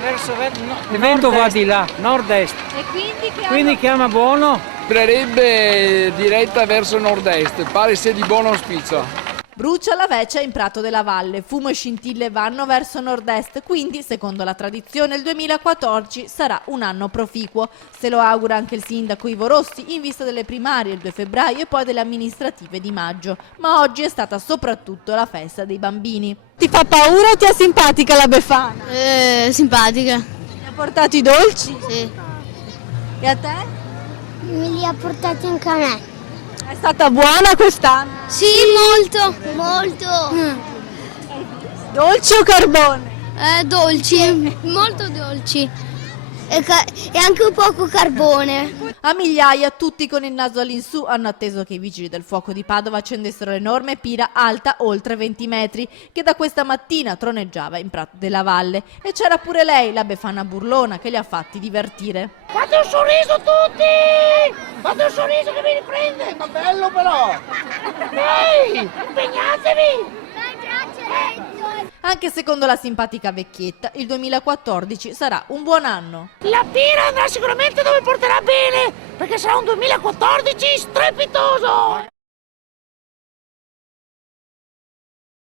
verso Il vento va di là. nord-est. E Quindi chiama buono? Sembrerebbe diretta verso nord-est, pare sia di buon auspicio. Brucia la veccia in Prato della Valle, fumo e scintille vanno verso nord-est, quindi, secondo la tradizione, il 2014 sarà un anno proficuo. Se lo augura anche il sindaco Ivo Rossi, in vista delle primarie il 2 febbraio e poi delle amministrative di maggio. Ma oggi è stata soprattutto la festa dei bambini. Ti fa paura o ti è simpatica la Befana? Simpatica. Ti ha portato i dolci? Sì. E a te? Me li ha portati anche a me. È stata buona quest'anno? Sì, molto. Molto. Dolci o carbone? Dolci, molto dolci. E anche un poco carbone. A migliaia, tutti con il naso all'insù, hanno atteso che i vigili del fuoco di Padova accendessero l'enorme pira alta oltre 20 metri, che da questa mattina troneggiava in Prato della Valle. E c'era pure lei, la Befana burlona, che li ha fatti divertire. Fate un sorriso tutti! Fate un sorriso che vi riprende! Ma bello però! Ehi! Impegnatevi! Anche secondo la simpatica vecchietta, il 2014 sarà un buon anno. La pira andrà sicuramente dove porterà bene, perché sarà un 2014 strepitoso!